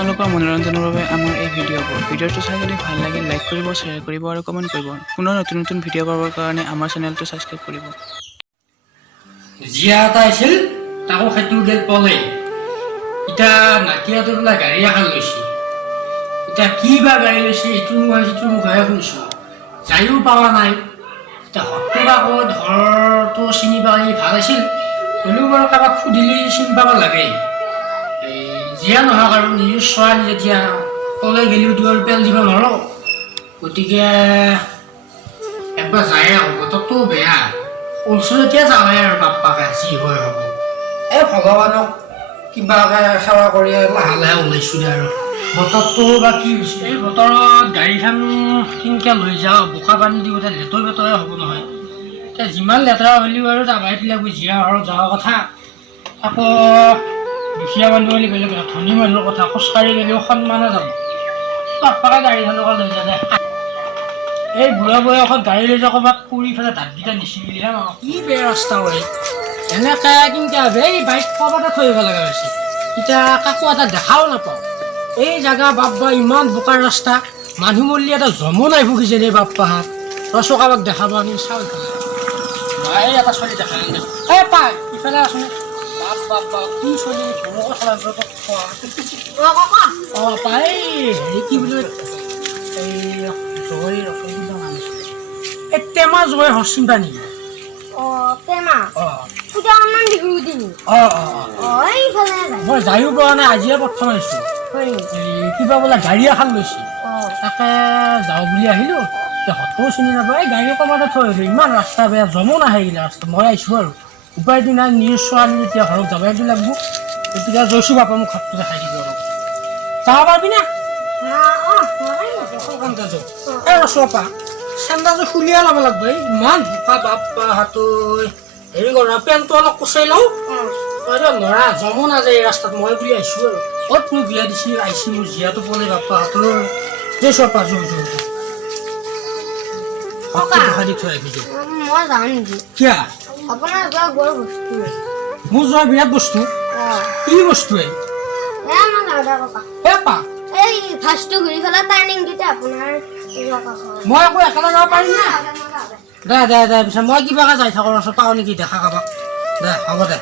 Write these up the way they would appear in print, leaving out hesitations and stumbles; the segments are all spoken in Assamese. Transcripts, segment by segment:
আপোনালোকৰ মনোৰঞ্জনৰ বাবে আমাৰ এই ভিডিঅ'টো চাই যদি ভাল লাগে লাইক কৰিব, শ্বেয়াৰ কৰিব আৰু কমেণ্ট কৰিব। পুনৰ নতুন ভিডিঅ' পাবৰ কাৰণে আমাৰ চেনেলটো ছাবস্ক্ৰাইব কৰিব। জিয়া এটা আছিল তাকো সেইটো গেল পলে এতিয়া নাকিয়াটো বোলা গাড়ী এখন লৈছে এতিয়া কি বা গাড়ী লৈছে এইটো মই সিটো মুখেৰে শুনিছোঁ যায়ো পাৱা নাই এতিয়া সত্তৰ আকৌ ঘৰটো চিনি পালি ভাল আছিল হ'লেও বাৰু কাৰোবাক সুধিলে চিনি পাব লাগে এই জিয়া নহওক আৰু নিজৰ ছোৱালী যেতিয়া পলে গেলিওতো আৰু পেল দিব নোৱাৰোঁ গতিকে একবাৰ যায় আহোঁ বতৰটো বেয়া ওচৰতে যাওঁহে আৰু বাপ্পাকে যি হয় হ'ব এই ভগৱানক কিবাকে সেৱা কৰি লাহে লাহে ওলাইছোঁ দে আৰু বতৰটো বা কি হৈছে এই বতৰত গাড়ীখন কেনেকৈ লৈ যাওঁ বোকা পানী দিওঁতে লেতৈ বেতৰে হ'ব নহয় এতিয়া যিমান লেতেৰা হ'লেও আৰু যাবাই পেলাই জীয়া ঘৰত যোৱাৰ কথা আকৌ দুখীয়া মানুহ বুলি বেলেগ কথা ধনী মানুহৰ কথা খোজকাঢ়ি গ'লেও সন্মানে যাব বাপ্পাকে গাড়ীখনকে লৈ যায় এই বুঢ়া বয়সত গাড়ী লৈ যোৱা ক'ৰবাত পৰি পেলাই দাঁতকেইটা নিচিগিলিহে নহয় কি বেয়া ৰাস্তা হয় এনেকৈ কিন্তু এই বাইক ক'ৰবাতে থৈ আহিব লগা হৈছে এতিয়া কাকো এটা দেখাও নাপাওঁ এই জেগা বাপ্পা ইমান বোকাৰ ৰাস্তা মানুহ মৰিলে এটা জমো নাই ভুগিছে দেই বাপ্পাহাত ৰচো কাৰোবাক দেখাব আমি চাওঁ এই এটা ছোৱালী দেখা নাই এই পাই ইফালে আছোনে বাপ কি ছোৱালী ঘৰকো চলাব অঁ পাই হেৰি কি বুলি এই জয় এই টেমা জয় হৰচিন্তা নেকি মই যায়ো পৰা নাই আজিয়ে প্ৰথম আহিছোঁ কিবা বোলে গাড়ী এখন লৈছে তাকে যাওঁ বুলি আহিলোঁ এতিয়া হতও চিনি নাপাওঁ এই গাড়ী ক'ৰবাতে থৈ আহিলোঁ ইমান ৰাস্তা বেয়া জমো নাহে এইগিলা ৰাস্তা মই আহিছোঁ আৰু উপায়টো নাই নিজৰ ছোৱালী যেতিয়া ঘৰত যাবইতো লাগিব গতিকে জয়ছোঁ বাপা মোক ঘৰটো দেখাই দিব আৰু যাব পাৰিবি না এই ৰচপা চেন্দাযোৰ খুলিয়ে ল'ব লাগিব ইমান বোকা বাপ্পা হাতৈ হেৰি কৰোঁ পেণ্টটো অলপ কুচাই লওঁ ল'ৰা জমো নাযায় এই ৰাস্তাত মই বুলি আহিছোঁ আৰু ক'ত মোক বিয়া দিছি আহিছি মোৰ জীয়াটো পলে বাপ্পা হাতৰ যে চপা জোৰ দি থৈ আহিছোঁ কিয়া মোৰ যোৱা বিৰাট বস্তু কি বস্তু মই আকৌ একেলগে যাব পাৰিম না দে পিছে মই কিবাকে যাই থাকোঁ ৰচোন পাওঁ নেকি দেখা কাৰোবাক দে হ'ব দে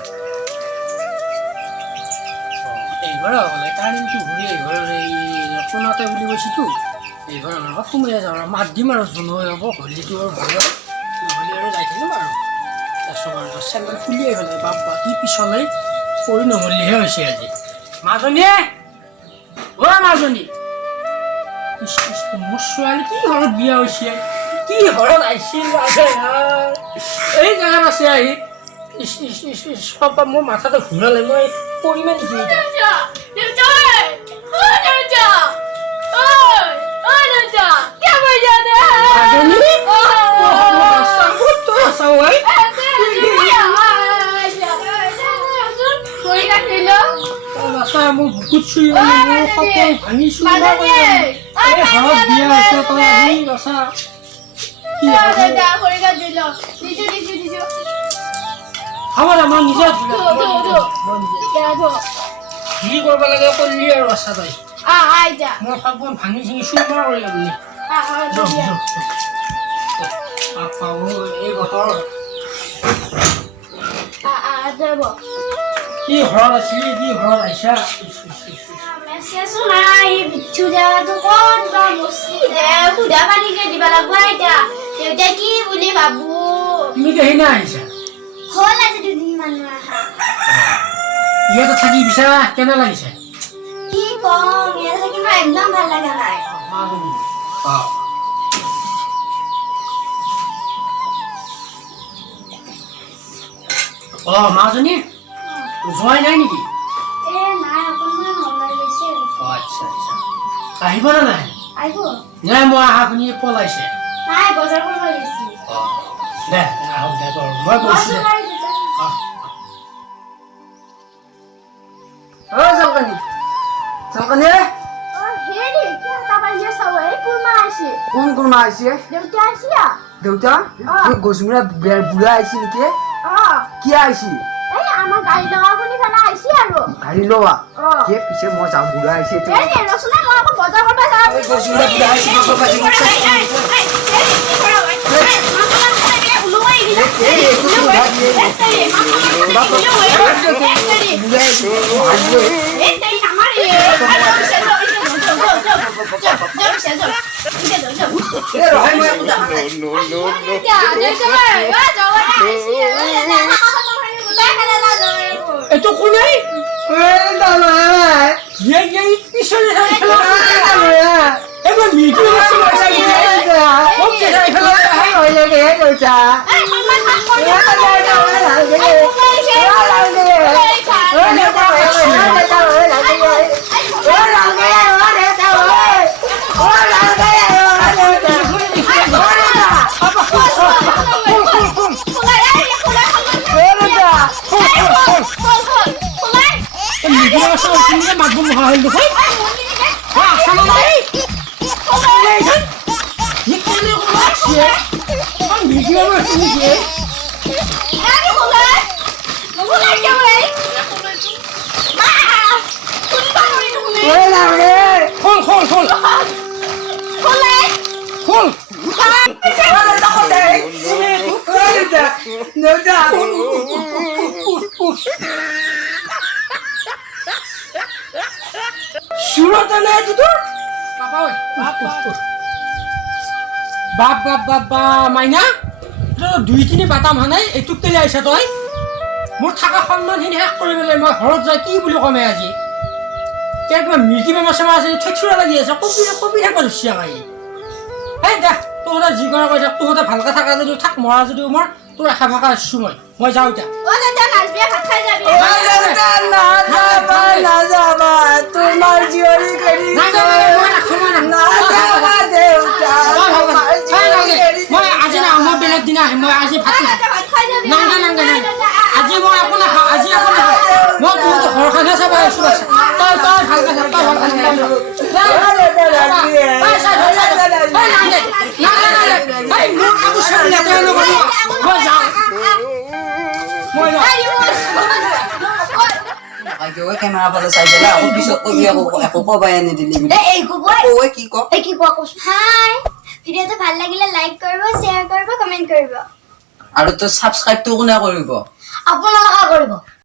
এইঘৰ হ'লে টাৰ্ণিংটো ঘূৰি এইঘৰ এই কোনাতে বুলি কৈছোঁতো এইঘৰ লগত সোমাই যাওঁ আৰু মাত দিম আৰু যোন হৈ হ'ব হলিটো আৰু ভাল নহ'লে আৰু যাই থাকিম আৰু চেণ্ডেল খুলি আহিলে বাপ্পা কি পিছলৈ পৰি নহ'লিহে হৈছে আজি মাজনীয়ে মাজনী মোৰ ছোৱালী কি ঘৰত বিয়া হৈছে কি ঘৰত আহিছিল এই জেগাত আছে আহি মোৰ মাথাটো ঘূৰালে মই পৰিমে নেকি মোৰ বুকুত চুই ভাঙিছো বিয়া আছে হ'ব দে মই নিজে কি কৰিব লাগে কৰিলি আৰু আছা তই মই সপোন ভাঙি চিঙি চুৰমাৰ কৰিলে বুলি এই বতৰ কি ঘৰত আছিলি কি ঘৰত আহিছা তুমি কেহিনা আহিছা ইয়াতে থাকি বিচাৰা কেনে লাগিছে মাজনী যোৱাই নাই নেকি আচ্ছা আহিব নে নাই নাই মই আহা শুনি পলাইছে দে আহক দে মই গৈছো কোন কোনোবা আহিছে দেউতা গৈছো বুঢ়া আহিছে নেকি কি আহিছে আমাৰ গাড়ী লগা শুনি ফেলা আহিছে আৰু গাড়ী লোৱা অ কে পিছে মই যাওঁ বুঢ়া আহিছে এই ৰচনা মই আকৌ বজাৰ কৰিব যাম এইটো কোনে পিছনে এবার মিঠু মাতব মহাহেল দেখো বাপ বাপ বাপ বা মাইনা দুই তিনি বাটাম হানাই এইটোক কেলে আহিছা তই মোৰ থাকা সন্মানখিনি শেষ কৰি পেলাই মই ঘৰত যাই কি বুলি কমে আজি এতিয়া কিবা মিৰ্কি বেমাৰ চেমাৰ আছে ঠেকচুৰা লাগি আছে কপি কপি থাকিব ধৰিছে মাৰি এই দে তহঁতে যি কৰা কৈ থাক তহঁতে ভালকে থাকা যদিও থাক মৰা যদিও মৰ তোৰ আশা ভাষা আছোঁ মই যাওঁ এতিয়া তোমাৰ জীয়ৰী কৰি মই আজি না মই বেলেগ দিনা আহিম মই আজি ভাত নাংগা নাংগা নাংগা আজি মই একো নাখাওঁ আজি একো নাখাওঁ মই বহুত ঘৰখনহে চাব আহিছোঁ তই তই ভালকে থাক তই ভালকে কেমেৰা ফালে চাই দিলে আকৌ পিছত কবি একো কবাই আনি দিলি কি কোৱা হাই ভিডিঅ'টো ভাল লাগিলে লাইক কৰিব শ্বেয়াৰ কৰিব কমেন্ট কৰিব আৰু তো সাবস্ক্ৰাইবটো কোনে কৰিব আপোনালোকে কৰিব